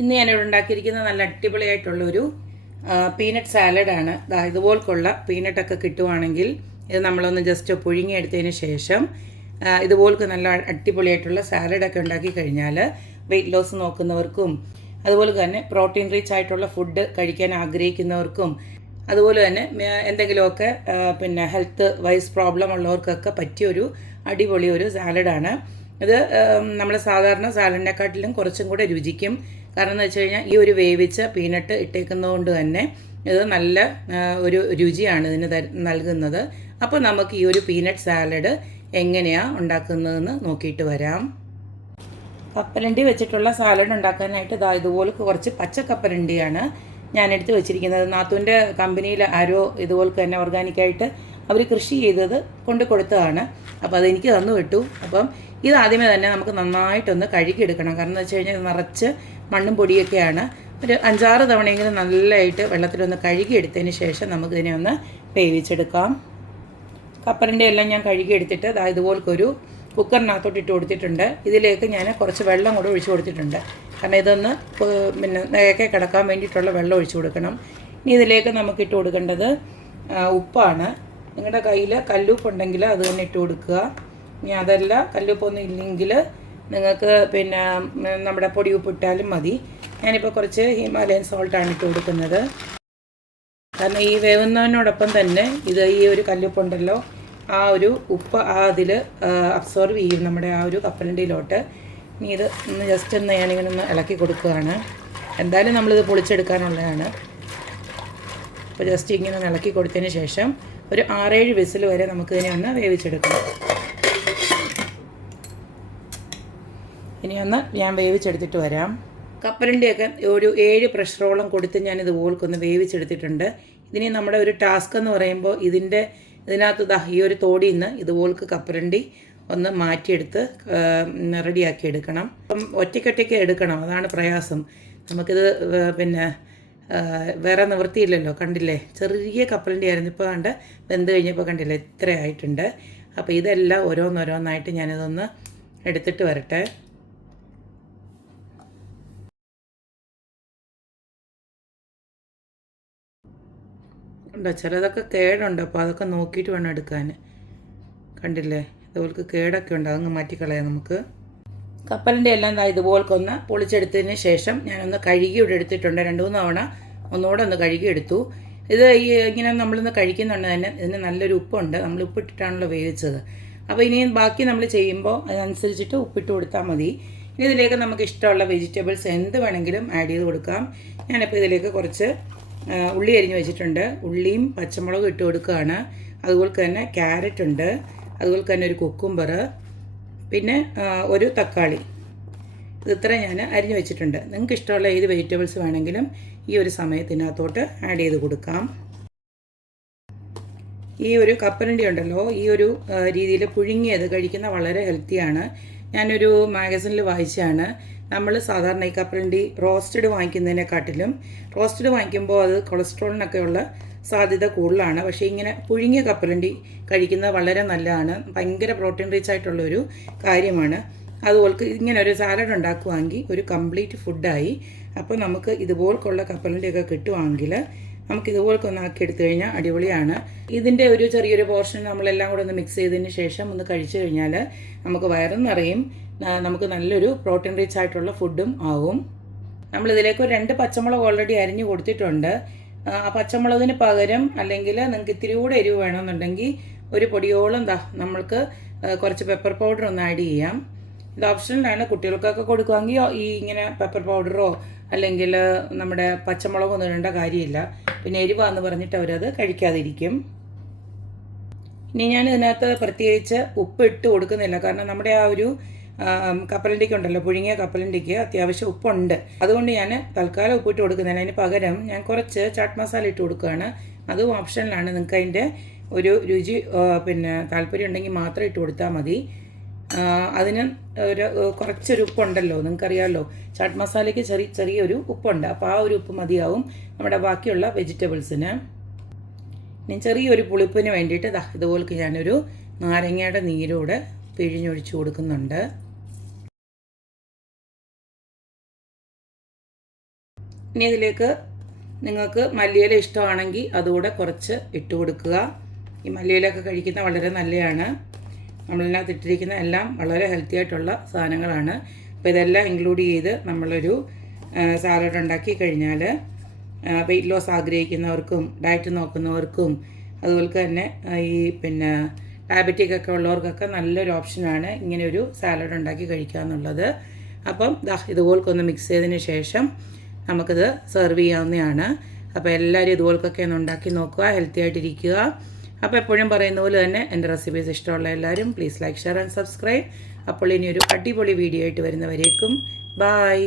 ഇന്ന് ഞാനിവിടെ ഉണ്ടാക്കിയിരിക്കുന്നത് നല്ല അടിപൊളിയായിട്ടുള്ളൊരു പീനട്ട് സാലഡാണ്. ഇതുപോൽക്കുള്ള പീനട്ടൊക്കെ കിട്ടുവാണെങ്കിൽ ഇത് നമ്മളൊന്ന് ജസ്റ്റ് പുഴുങ്ങിയെടുത്തതിന് ശേഷം ഇതുപോൽക്ക് നല്ല അടിപൊളിയായിട്ടുള്ള സാലഡൊക്കെ ഉണ്ടാക്കി കഴിഞ്ഞാൽ വെയിറ്റ് ലോസ് നോക്കുന്നവർക്കും അതുപോലെ തന്നെ പ്രോട്ടീൻ റിച്ച് ആയിട്ടുള്ള ഫുഡ് കഴിക്കാൻ ആഗ്രഹിക്കുന്നവർക്കും അതുപോലെ തന്നെ എന്തെങ്കിലുമൊക്കെ ഹെൽത്ത് വൈസ് പ്രോബ്ലം ഉള്ളവർക്കൊക്കെ പറ്റിയൊരു അടിപൊളി ഒരു സാലഡാണ് ഇത്. നമ്മൾ സാധാരണ സാലഡിനെക്കാട്ടിലും കുറച്ചും കൂടെ രുചിക്കും. കാരണം എന്ന് വെച്ച് കഴിഞ്ഞാൽ ഈ ഒരു വേവിച്ച പീനട്ട് ഇട്ടേക്കുന്നതുകൊണ്ട് തന്നെ ഇത് നല്ല ഒരു രുചിയാണ് ഇതിന് നൽകുന്നത്. അപ്പോൾ നമുക്ക് ഈ ഒരു പീനട്ട് സാലഡ് എങ്ങനെയാണ് ഉണ്ടാക്കുന്നതെന്ന് നോക്കിയിട്ട് വരാം. കപ്പലണ്ടി വെച്ചിട്ടുള്ള സാലഡ് ഉണ്ടാക്കാനായിട്ട് ഇതുപോലെ കുറച്ച് പച്ചക്കപ്പലണ്ടിയാണ് ഞാനെടുത്ത് വെച്ചിരിക്കുന്നത്. നാത്തൂൻ്റെ കമ്പനിയിൽ ആരോ ഇതുപോലെ തന്നെ ഓർഗാനിക്കായിട്ട് അവർ കൃഷി ചെയ്തത് കൊണ്ട് കൊടുത്തതാണ്. അപ്പോൾ അതെനിക്ക് തന്നു വിട്ടു. അപ്പം ഇതാദ്യമേ തന്നെ നമുക്ക് നന്നായിട്ടൊന്ന് കഴുകിയെടുക്കണം. കാരണം എന്ന് വെച്ച് കഴിഞ്ഞാൽ നിറച്ച് മണ്ണും പൊടിയൊക്കെയാണ്. ഒരു 5-6 തവണയെങ്കിലും നല്ലതായിട്ട് വെള്ളത്തിലൊന്ന് കഴുകിയെടുത്തതിന് ശേഷം നമുക്കിതിനെ ഒന്ന് വേവിച്ചെടുക്കാം. കപ്പലിൻ്റെ എല്ലാം ഞാൻ കഴുകിയെടുത്തിട്ട് ഇതുപോലൊരു കുക്കറിനകത്തോട്ട് ഇട്ട് കൊടുത്തിട്ടുണ്ട്. ഇതിലേക്ക് ഞാൻ കുറച്ച് വെള്ളം കൂടെ ഒഴിച്ചു കൊടുത്തിട്ടുണ്ട്. കാരണം ഇതൊന്ന് നേക്കെ കിടക്കാൻ വേണ്ടിയിട്ടുള്ള വെള്ളം ഒഴിച്ചു കൊടുക്കണം. ഇനി ഇതിലേക്ക് നമുക്ക് ഇട്ട് കൊടുക്കേണ്ടത് ഉപ്പാണ്. നിങ്ങളുടെ കയ്യിൽ കല്ലുപ്പുണ്ടെങ്കിൽ അത് തന്നെ ഇട്ട് കൊടുക്കുക. ഇനി അതല്ല കല്ലുപ്പൊന്നും ഇല്ലെങ്കിൽ നിങ്ങൾക്ക് നമ്മുടെ പൊടി ഉപ്പ് ഇട്ടാലും മതി. ഞാനിപ്പോൾ കുറച്ച് ഹിമാലയൻ സോൾട്ടാണ് ഇട്ട് കൊടുക്കുന്നത്. കാരണം ഈ വേവുന്നതിനോടൊപ്പം തന്നെ ഈ ഒരു കല്ലുപ്പുണ്ടല്ലോ, ആ ഒരു ഉപ്പ് അതിൽ അബ്സോർവ് ചെയ്യും നമ്മുടെ ആ ഒരു കപ്പലണ്ടിയിലോട്ട്. ഇനി ഇത് ഒന്ന് ജസ്റ്റ് ഒന്ന് ഞാനിങ്ങനെ ഒന്ന് ഇളക്കി കൊടുക്കുകയാണ്. എന്തായാലും നമ്മളിത് പൊളിച്ചെടുക്കാനുള്ളതാണ്. അപ്പോൾ ജസ്റ്റ് ഇങ്ങനെ ഒന്ന് ഇളക്കി കൊടുത്തതിന് ശേഷം ഒരു 6-7 വിസിൽ വരെ നമുക്കിതിനെ ഒന്ന് വേവിച്ചെടുക്കണം. ഇനിയൊന്ന് ഞാൻ വേവിച്ചെടുത്തിട്ട് വരാം. കപ്പലണ്ടിയൊക്കെ ഒരു 7 പ്രഷറോളം കൊടുത്ത് ഞാൻ ഇതുപോലൊന്ന് വേവിച്ചെടുത്തിട്ടുണ്ട്. ഇതിനി നമ്മുടെ ഒരു ടാസ്ക് എന്ന് പറയുമ്പോൾ ഇതിനകത്ത് ഈ ഒരു തോടിയിൽ നിന്ന് ഇതുപോലക്ക് കപ്പലണ്ടി ഒന്ന് മാറ്റിയെടുത്ത് റെഡിയാക്കി എടുക്കണം. അപ്പം ഒറ്റയ്ക്കൊറ്റയ്ക്ക് എടുക്കണം, അതാണ് പ്രയാസം. നമുക്കിത് വേറെ നിവൃത്തിയില്ലല്ലോ. കണ്ടില്ലേ, ചെറിയ കപ്പലണ്ടി ആയിരുന്നു. ഇപ്പോൾ കണ്ട് വെന്ത് കഴിഞ്ഞപ്പോൾ കണ്ടില്ലേ ഇത്ര ആയിട്ടുണ്ട്. അപ്പോൾ ഇതെല്ലാം ഓരോന്നോരോന്നായിട്ട് ഞാനിതൊന്ന് എടുത്തിട്ട് വരട്ടെ. ഉണ്ടോ, ചിലതൊക്കെ കേടുണ്ട്. അപ്പോൾ അതൊക്കെ നോക്കിയിട്ട് വേണം എടുക്കാൻ. കണ്ടില്ലേ, ഇതുപോലക്ക് കേടൊക്കെ ഉണ്ട്, അതങ്ങ് മാറ്റിക്കളയാം നമുക്ക്. കപ്പലിൻ്റെ എല്ലാം ഇതുപോലൊന്ന് പൊളിച്ചെടുത്തതിന് ശേഷം ഞാനൊന്ന് കഴുകി ഇവിടെ എടുത്തിട്ടുണ്ട്. 2-3 തവണ ഒന്നുകൂടെ ഒന്ന് കഴുകിയെടുത്തു. ഇത് ഇങ്ങനെ നമ്മളിന്ന് കഴിക്കുന്നുണ്ട് തന്നെ ഇതിന് നല്ലൊരു ഉപ്പുണ്ട്. നമ്മൾ ഉപ്പിട്ടിട്ടാണല്ലോ വേവിച്ചത്. അപ്പോൾ ഇനിയും ബാക്കി നമ്മൾ ചെയ്യുമ്പോൾ അതിനനുസരിച്ചിട്ട് ഉപ്പിട്ട് കൊടുത്താൽ മതി. ഇനി ഇതിലേക്ക് നമുക്ക് ഇഷ്ടമുള്ള വെജിറ്റബിൾസ് എന്ത് വേണമെങ്കിലും ആഡ് ചെയ്ത് കൊടുക്കാം. ഞാനിപ്പോൾ ഇതിലേക്ക് കുറച്ച് ഉള്ളി അരിഞ്ഞ് വെച്ചിട്ടുണ്ട്. ഉള്ളിയും പച്ചമുളകും ഇട്ട് കൊടുക്കുകയാണ്. അതുപോലെ തന്നെ ക്യാരറ്റ് ഉണ്ട്, അതുപോലെ തന്നെ ഒരു കുക്കുംബർ, പിന്നെ ഒരു തക്കാളി. ഇത്ര ഞാൻ അരിഞ്ഞ് വെച്ചിട്ടുണ്ട്. നിങ്ങൾക്ക് ഇഷ്ടമുള്ള ഏത് വെജിറ്റബിൾസ് വേണമെങ്കിലും ഈ ഒരു സമയത്തിനകത്തോട്ട് ആഡ് ചെയ്ത് കൊടുക്കാം. ഈ ഒരു കപ്പലണ്ടി ഉണ്ടല്ലോ, ഈ ഒരു രീതിയിൽ പുഴുങ്ങിയത് കഴിക്കുന്ന വളരെ ഹെൽത്തിയാണ്. ഞാനൊരു മാഗസിനിൽ വായിച്ചാണ്, നമ്മൾ സാധാരണ ഈ കപ്പലണ്ടി റോസ്റ്റഡ് വാങ്ങിക്കുന്നതിനെക്കാട്ടിലും റോസ്റ്റഡ് വാങ്ങിക്കുമ്പോൾ അത് കൊളസ്ട്രോളിനൊക്കെയുള്ള സാധ്യത കൂടുതലാണ്. പക്ഷേ ഇങ്ങനെ പുഴുങ്ങിയ കപ്പലണ്ടി കഴിക്കുന്നത് വളരെ നല്ലതാണ്. ഭയങ്കര പ്രോട്ടീൻ റിച്ച് ആയിട്ടുള്ളൊരു കാര്യമാണ്. അതുപോലെ ഇങ്ങനെ ഒരു സാലഡ് ഉണ്ടാക്കുവാണെങ്കിൽ ഒരു കംപ്ലീറ്റ് ഫുഡായി. അപ്പോൾ നമുക്ക് ഇതുപോലൊക്കെയുള്ള കപ്പലണ്ടിയൊക്കെ കിട്ടുവാണെങ്കിൽ നമുക്ക് ഇതുപോലൊക്കെ ഒന്ന് ആക്കി എടുത്തു കഴിഞ്ഞാൽ അടിപൊളിയാണ്. ഇതിൻ്റെ ഒരു ചെറിയൊരു പോർഷൻ നമ്മളെല്ലാം കൂടെ ഒന്ന് മിക്സ് ചെയ്തതിന് ശേഷം ഒന്ന് കഴിച്ചു കഴിഞ്ഞാൽ നമുക്ക് വയറും നിറയും, നമുക്ക് നല്ലൊരു പ്രോട്ടീൻ റിച്ച് ആയിട്ടുള്ള ഫുഡും ആവും. നമ്മളിതിലേക്ക് ഒരു 2 പച്ചമുളക് ഓൾറെഡി അരിഞ്ഞ് കൊടുത്തിട്ടുണ്ട്. ആ പച്ചമുളകിന് പകരം അല്ലെങ്കിൽ നിങ്ങൾക്ക് ഇത്തിരി കൂടെ എരിവ് വേണമെന്നുണ്ടെങ്കിൽ ഒരു പൊടിയോളം നമ്മൾക്ക് കുറച്ച് പെപ്പർ പൗഡർ ഒന്ന് ആഡ് ചെയ്യാം. ഇത് ഓപ്ഷനിലാണ്. കുട്ടികൾക്കൊക്കെ കൊടുക്കുമെങ്കിൽ ഇങ്ങനെ പെപ്പർ പൗഡറോ അല്ലെങ്കിൽ നമ്മുടെ പച്ചമുളകൊന്നും ഇടേണ്ട കാര്യമില്ല. പിന്നെ എരിവാന്ന് പറഞ്ഞിട്ട് അവരത് കഴിക്കാതിരിക്കും. ഇനി ഞാൻ ഇതിനകത്ത് പ്രത്യേകിച്ച് ഉപ്പ് ഇട്ട് കൊടുക്കുന്നില്ല. കാരണം നമ്മുടെ ആ ഒരു കപ്പലണ്ടിക്ക് ഉണ്ടല്ലോ, പുഴുങ്ങിയ കപ്പലണ്ടിക്ക് അത്യാവശ്യം ഉപ്പുണ്ട്. അതുകൊണ്ട് ഞാൻ തൽക്കാലം ഉപ്പിട്ട് കൊടുക്കുന്നില്ല. അതിന് പകരം ഞാൻ കുറച്ച് ചാട്ട് മസാല ഇട്ട് കൊടുക്കുകയാണ്. അതും ഓപ്ഷനിലാണ്. നിങ്ങൾക്ക് അതിൻ്റെ ഒരു രുചി താല്പര്യം ഉണ്ടെങ്കിൽ മാത്രം ഇട്ട് കൊടുത്താൽ മതി. അതിന് കുറച്ചൊരു ഉപ്പുണ്ടല്ലോ, നിങ്ങൾക്കറിയാമല്ലോ, ചാട്ട് മസാലയ്ക്ക് ചെറിയൊരു ഉപ്പുണ്ട്. അപ്പോൾ ആ ഒരു ഉപ്പ് മതിയാവും നമ്മുടെ ബാക്കിയുള്ള വെജിറ്റബിൾസിന്. ഇനി ചെറിയൊരു പുളിപ്പിന് വേണ്ടിയിട്ട് ഇതുപോലെ ഞാനൊരു നാരങ്ങയുടെ നീരൂടെ പിഴിഞ്ഞൊഴിച്ച് കൊടുക്കുന്നുണ്ട്. ഇനി ഇതിലേക്ക് നിങ്ങൾക്ക് മല്ലിയില ഇഷ്ടമാണെങ്കിൽ അതുകൂടെ കുറച്ച് ഇട്ട് കൊടുക്കുക. ഈ മല്ലിയിലൊക്കെ കഴിക്കുന്ന വളരെ നല്ലതാണ്. നമ്മളിതിനകത്ത് ഇട്ടിരിക്കുന്ന എല്ലാം വളരെ ഹെൽത്തി ആയിട്ടുള്ള സാധനങ്ങളാണ്. അപ്പോൾ ഇതെല്ലാം ഇൻക്ലൂഡ് ചെയ്ത് നമ്മളൊരു സാലഡ് ഉണ്ടാക്കി കഴിഞ്ഞാൽ വെയിറ്റ് ലോസ് ആഗ്രഹിക്കുന്നവർക്കും ഡയറ്റ് നോക്കുന്നവർക്കും അതുപോലെ തന്നെ ഈ ഡയബറ്റിക് ഒക്കെ ഉള്ളവർക്കൊക്കെ നല്ലൊരു ഓപ്ഷനാണ് ഇങ്ങനെ ഒരു സാലഡ് ഉണ്ടാക്കി കഴിക്കുക എന്നുള്ളത്. അപ്പം ഇതുപോലൊക്കെ മിക്സ് ചെയ്തതിന് ശേഷം നമുക്കിത് സെർവ് ചെയ്യാവുന്നതാണ്. അപ്പോൾ എല്ലാവരും ഇതുപോലൊക്കെ ഒന്ന് ഉണ്ടാക്കി നോക്കുക, ഹെൽത്തി ആയിട്ടിരിക്കുക. അപ്പോൾ എപ്പോഴും പറയുന്ന പോലെ തന്നെ എൻ്റെ റെസിപ്പീസ് ഇഷ്ടമുള്ള എല്ലാവരും please like, share and subscribe. അപ്പോൾ ഇനി ഒരു അടിപൊളി വീഡിയോ ആയിട്ട് വരുന്നവരേക്കും ബായ്.